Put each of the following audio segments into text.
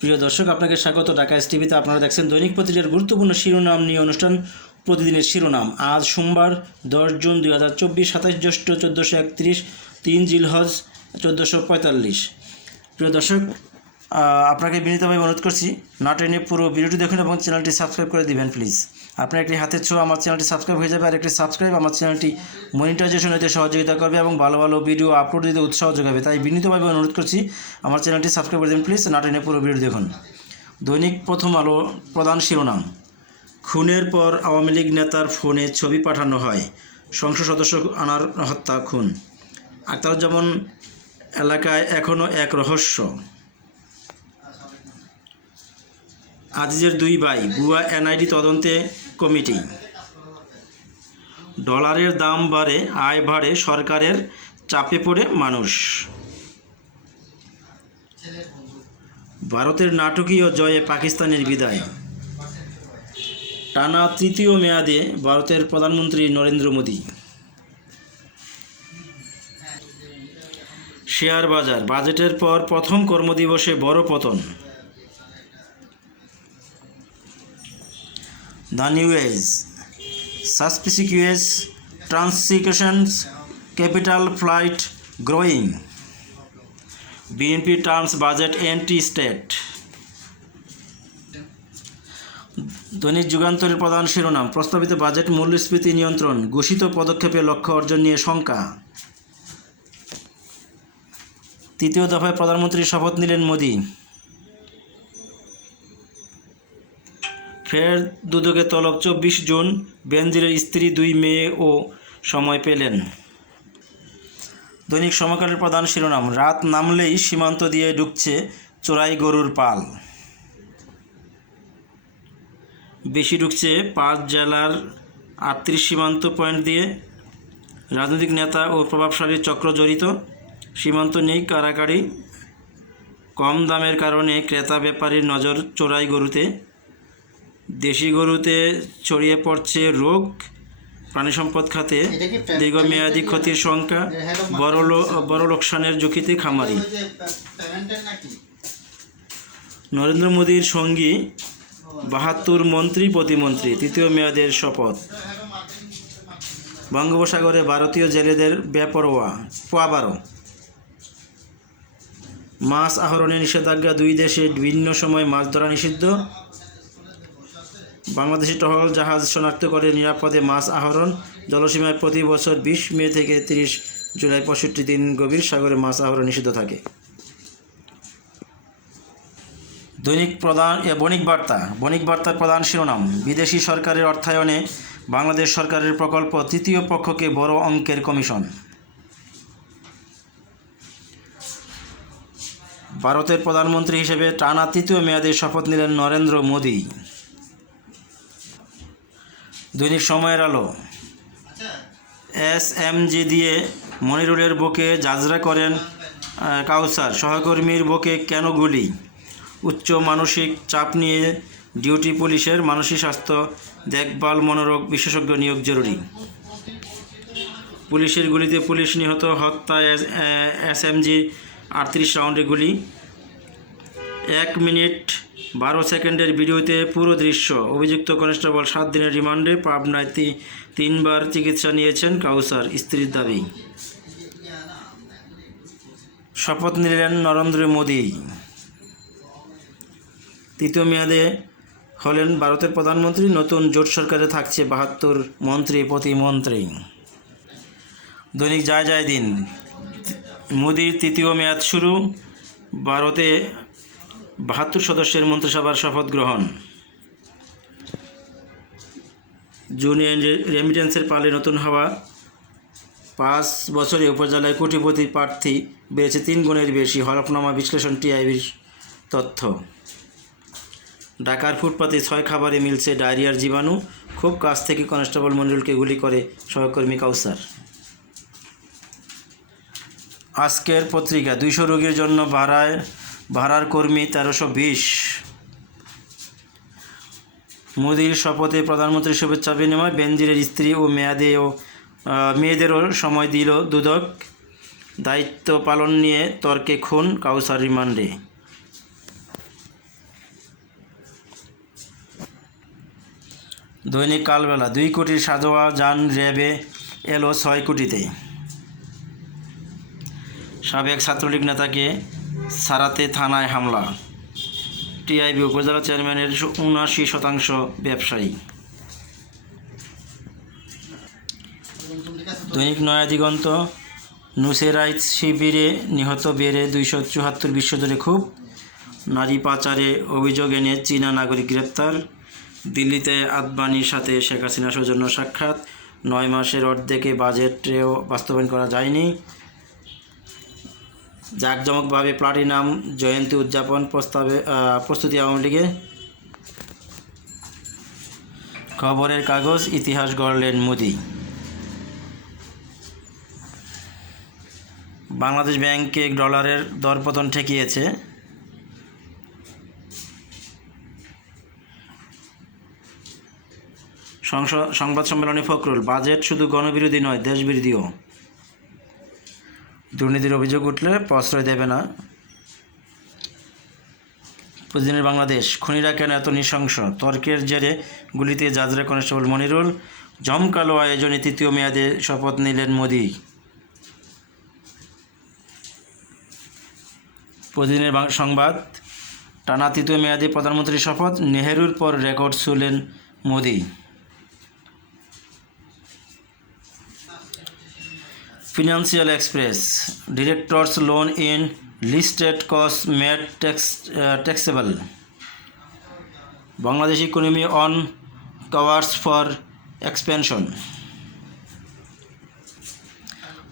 প্রিয় দর্শক আপনাকে স্বাগত ঢাকা এস টিভিতে আপনারা দেখছেন দৈনিক পত্রিকার গুরুত্বপূর্ণ শিরোনাম নিয়ে অনুষ্ঠান প্রতিদিনের শিরোনাম আজ সোমবার দশ জুন দুই হাজার চব্বিশ সাতাশ জ্যৈষ্ঠ চোদ্দোশো একত্রিশ তিন জিলহজ চোদ্দোশো পঁয়তাল্লিশ প্রিয় দর্শক আপনাকে বিনীতভাবে অনুরোধ করছি নট টেনে পুরো ভিডিওটি দেখুন এবং চ্যানেলটি সাবস্ক্রাইব করে দিবেন প্লিজ আপনার একটি হাতের ছোঁয়া আমার চ্যানেলটি সাবস্ক্রাইব হয়ে যাবে আর একটি সাবস্ক্রাইব আমার চ্যানেলটি মনিটাইজেশন হতে সহযোগিতা করবে এবং ভালো ভালো ভিডিও আপলোড দিতে উৎসাহ যোগাবে তাই বিনীতভাবে অনুরোধ করছি আমার চ্যানেলটি সাবস্ক্রাইব করে দেবেন প্লিজ নট টেনে পুরো ভিডিও দেখুন দৈনিক প্রথম আলো প্রধান শিরোনাম খুনের পর আওয়ামী লীগ নেতার ফোনে ছবি পাঠানো হয় সংসদ সদস্য আনার হত্যা খুন আক্তারুজ্জামান এলাকায় এখনও এক রহস্য আজিজের দুই ভাই ভুয়া এনআইডি তদন্তে কমিটি ডলারের দাম বাড়ে আয় বাড়ে সরকারের চাপে পড়ে মানুষ ভারতের নাটকীয় জয়ে পাকিস্তানের বিদায় টানা তৃতীয় মেয়াদে ভারতের প্রধানমন্ত্রী নরেন্দ্র মোদী শেয়ার বাজার বাজেটের পর প্রথম কর্মদিবসে বড় পতন the new age suspicious transactions capital flight growing bnp terms budget anti state দৈনিক যুগান্তরের প্রধান শিরোনাম প্রস্তাবিত বাজেট মূল্যস্ফীতি নিয়ন্ত্রণ ঘোষিত পদক্ষেপে লক্ষ্য অর্জন নিয়ে শঙ্কা তৃতীয় দফায় প্রধানমন্ত্রী শপথ নিলেন মোদী ফের দুদকে তলব চব্বিশ জুন বেনজিরের স্ত্রী দুই মেয়ে ও সময় পেলেন দৈনিক সমকালের প্রধান শিরোনাম রাত নামলেই সীমান্ত দিয়ে ঢুকছে চোরাই গরুর পাল বেশি ঢুকছে পাঁচ জেলার আটত্রিশ সীমান্ত পয়েন্ট দিয়ে রাজনৈতিক নেতা ও প্রভাবশালী চক্র জড়িত সীমান্ত নেই কারাকারি কম দামের কারণে ক্রেতা ব্যাপারীর নজর চোরাই গরুতে দেশি গরুতে ছড়িয়ে পড়ছে রোগ প্রাণী সম্পদ খাতে দীর্ঘমেয়াদী ক্ষতির সংখ্যা বড় বড় লোকসানের ঝুঁকিতে খামারি নরেন্দ্র মোদীর সঙ্গী বাহাত্তর মন্ত্রী প্রতিমন্ত্রী তৃতীয় মেয়াদের শপথ বঙ্গোপসাগরে ভারতীয় জেলেদের বেপরোয়া পোয়াবারো মাছ আহরণে নিষেধাজ্ঞা দুই দেশে ভিন্ন সময় মাছ ধরা নিষিদ্ধ বাংলাদেশি টহল জাহাজ শনাক্ত করে নিরাপদে মাছ আহরণ জলসীমায় প্রতি বছর বিশ মে থেকে তিরিশ জুলাই পঁয়ষট্টি দিন গভীর সাগরে মাছ আহরণ নিষিদ্ধ থাকে দৈনিক প্রধান বণিক বার্তা বণিক বার্তার প্রধান শিরোনাম বিদেশি সরকারের অর্থায়নে বাংলাদেশ সরকারের প্রকল্প তৃতীয় পক্ষকে বড় অঙ্কের কমিশন ভারতের প্রধানমন্ত্রী হিসেবে টানা তৃতীয় মেয়াদে শপথ নিলেন নরেন্দ্র মোদী দৈনিক সময়ের আলো এস এম জি দিয়ে মনিরুলের বুকে জাজরা করেন কাউসার সহকর্মীর বুকে কেন গুলি উচ্চ মানসিক চাপ নিয়ে ডিউটি পুলিশের মানসিক স্বাস্থ্য দেখভাল মনোরোগ বিশেষজ্ঞ নিয়োগ জরুরি পুলিশের গুলিতে পুলিশ নিহত হত্যা এস এম জি আটত্রিশ রাউন্ডে গুলি এক মিনিট বারো সেকেন্ডের ভিডিওতে পুরো দৃশ্য অভিযুক্ত কনস্টেবল সাত দিনের রিমান্ডে পাবনায় তিনবার চিকিৎসা নিয়েছেন কাউসার স্ত্রীর দাবি শপথ নিলেন নরেন্দ্র মোদী তৃতীয় মেয়াদে হলেন ভারতের প্রধানমন্ত্রী নতুন জোট সরকারে থাকছে বাহাত্তর মন্ত্রী প্রতিমন্ত্রী দৈনিক যায় যায় দিন মোদির তৃতীয় মেয়াদ শুরু ভারতে বাহাত্তর সদস্যের মন্ত্রিসভার শপথ গ্রহণ জুনিয়র রেমিটেন্সের পালে নতুন হওয়া পাঁচ বছরে উপজেলায় কোটিপতি প্রার্থী বেড়েছে তিন গুণের বেশি হরফনামা বিশ্লেষণ টিআইবির তথ্য ঢাকার ফুটপাতে ছয় খাবারে মিলছে ডায়রিয়ার জীবাণু খুব কাছ থেকে কনস্টেবল মন্ডলকে গুলি করে সহকর্মী কাউসার আজকের পত্রিকা দুইশো রোগীর জন্য ভাড়ায় ভাড়ার কর্মী তেরোশো বিশ মোদির শপথে প্রধানমন্ত্রী শুভেচ্ছা বিনিময় বেনজিরের স্ত্রী ও মেয়াদে ও মেয়েদেরও সময় দিল দুদক দায়িত্ব পালন নিয়ে তর্কে খুন কাউসার রিমান্ডে দৈনিক কালবেলা দুই কোটির সাজোয়া যান র্যাবে এলো ছয় কোটিতে সাবেক ছাত্রলীগ নেতাকে সারাতে থানায় হামলা টিআইবি উপজেলা চেয়ারম্যানের উনআশি শতাংশ ব্যবসায়ী দৈনিক নয়াদিগন্ত নুসেরাইজ শিবিরে নিহত বেড়ে দুইশো চুহাত্তর বিশ্বজুড়ে খুব নারী পাচারে অভিযোগ এনে চীনা নাগরিক গ্রেপ্তার দিল্লিতে আদবানির সাথে শেখ হাসিনা সৌজন্য সাক্ষাৎ নয় মাসের অর্ধেকে বাজেটেও বাস্তবায়ন করা যায়নি জাঁকজমকভাবে প্লাটিনাম জয়ন্তী উদযাপন প্রস্তাবে প্রস্তুতি আওয়ামী লীগে খবরের কাগজ ইতিহাস গড়লেন মোদি বাংলাদেশ ব্যাংকে ডলারের দরপতন ঠেকিয়েছে সংবাদ সম্মেলনে ফখরুল বাজেট শুধু গণবিরোধী নয় দেশবিরোধীও দুর্নীতির অভিযোগ উঠলে প্রশ্রয় দেবে না প্রতিদিনের বাংলাদেশ খুনিরা কেন এত নৃশংস তর্কের জেরে গুলিতে জাজরা কনস্টেবল মনিরুল জমকালো আয়োজনে তৃতীয় মেয়াদে শপথ নিলেন মোদী প্রতিদিনের সংবাদ টানা তৃতীয় মেয়াদে প্রধানমন্ত্রী শপথ নেহেরুর পর record ছুলেন Modi Financial Express, director's loan in listed costs made taxable. Bangladesh economy on course for expansion.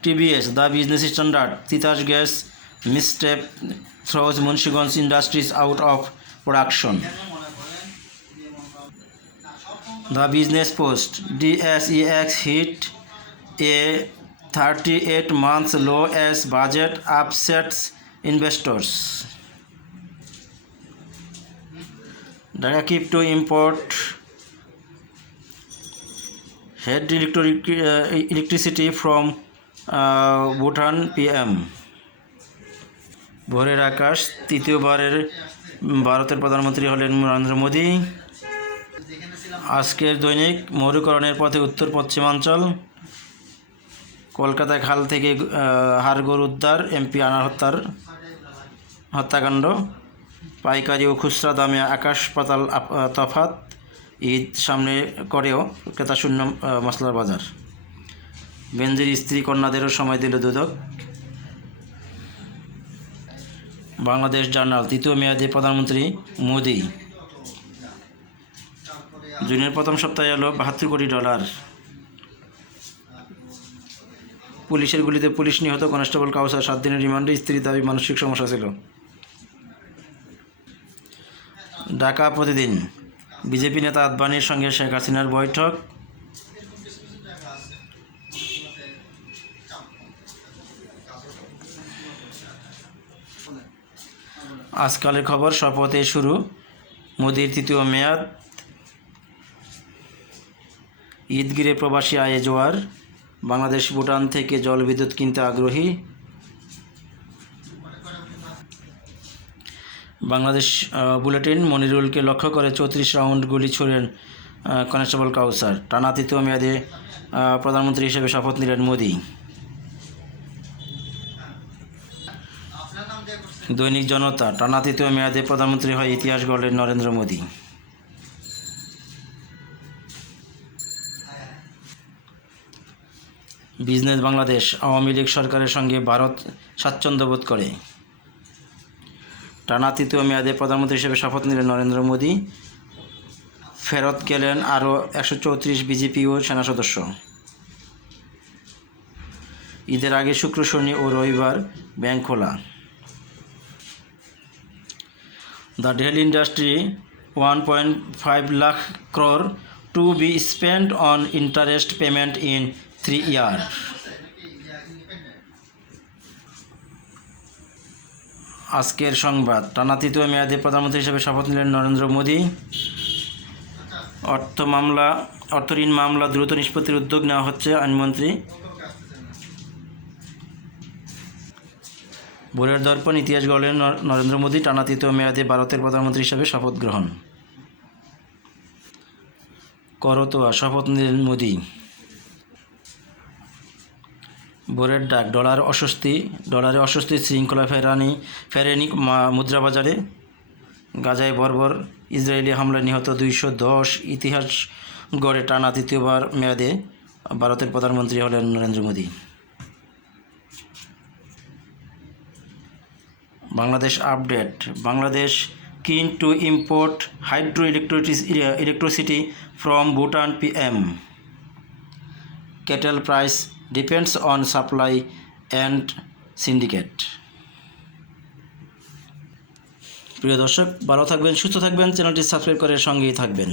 TBS, the business standard. Tita's gas misstep throws Munshiganj industries out of production. The business post. DSEX hit a 38 months low as budget upsets investors. Directive to import head electric, uh, electricity from uh, Bhutan PM. ভোরের আকাশ তৃতীয়বারের ভারতের প্রধানমন্ত্রী হলেন নরেন্দ্র মোদী আজকের দৈনিক মরুকরণের পথে উত্তর পশ্চিমাঞ্চল কলকাতায় খাল থেকে হাড়গোড় উদ্ধার এমপি আনার হত্যার হত্যাকাণ্ড পাইকারি ও খুচরা দামে আকাশ পাতাল তফাত ঈদ সামনে করেও ক্রেতাশূন্য মশলার বাজার বেঞ্জির স্ত্রী কন্যাদেরও সময় দিল দুদক বাংলাদেশ জার্নাল তৃতীয় মেয়াদে প্রধানমন্ত্রী মোদি জুনের প্রথম সপ্তাহে এলো বাহাত্তর কোটি ডলার পুলিশের গুলিতে পুলিশ নিহত কনস্টেবল কাউসার সাত দিনের রিমান্ডে স্ত্রী দাবি মানসিক সমস্যা ছিল ঢাকা প্রতিদিন বিজেপি নেতা আদবানির সঙ্গে শেখ হাসিনার বৈঠক আজকালের খবর শপথে শুরু মোদির তৃতীয় মেয়াদ ঈদগিরে প্রবাসী আয়ে জোয়ার বাংলাদেশ ভুটান থেকে জল বিদ্যুৎ কিনতে আগ্রহী বাংলাদেশ বুলেটিন মনিরুলকে লক্ষ্য করে চৌত্রিশ রাউন্ড গুলি ছুড়েন কনস্টেবল কাউসার টানা তৃতীয় মেয়াদে প্রধানমন্ত্রী হিসেবে শপথ নিলেন মোদি দৈনিক জনতা টানা তৃতীয় মেয়াদে প্রধানমন্ত্রী হয় ইতিহাস গড়লেন নরেন্দ্র মোদী বিজনেস বাংলাদেশ আওয়ামী লীগ সরকারের সঙ্গে ভারত স্বাচ্ছন্দ্য বোধ করে টানা তৃতীয় মেয়াদে প্রধানমন্ত্রী হিসেবে শপথ নিলেন নরেন্দ্র মোদী ফেরত গেলেন আরও একশো চৌত্রিশ বিজেপি ও সেনা সদস্য ঈদের আগে শুক্র শনি ও রবিবার ব্যাংক খোলা the Dell industry one point five lakh crore to be spend on interest payment in three year e আজকের সংবাদ টানা তৃতীয় মেয়াদে প্রধানমন্ত্রী হিসেবে শপথ নিলেন নরেন্দ্র মোদী অর্থ মামলা অর্থ ঋণ মামলা দ্রুত নিষ্পত্তির উদ্যোগ নেওয়া হচ্ছে আইনমন্ত্রী ভোরের দর্পণ ইতিহাস গড়লেন নরেন্দ্র মোদী টানা তৃতীয় মেয়াদে ভারতের প্রধানমন্ত্রী হিসেবে শপথ গ্রহণ করতোয়া শপথ নিলেন মোদী বোরের ডাক ডলার অস্বস্তি ডলারে অস্বস্তি শৃঙ্খলা ফেরানি ফেরেনি মুদ্রাবাজারে গাজায় বর্বর ইসরায়েলি হামলায় নিহত দুইশো দশ ইতিহাস গড়ে টানা দ্বিতীয়বার মেয়াদে ভারতের প্রধানমন্ত্রী হলেন Narendra Modi Bangladesh update Bangladesh keen to import hydro electric electricity from Bhutan PM cattle price depends on supply and syndicate প্রিয় দর্শক ভালো থাকবেন সুস্থ থাকবেন চ্যানেলটি সাবস্ক্রাইব করে সঙ্গেই থাকবেন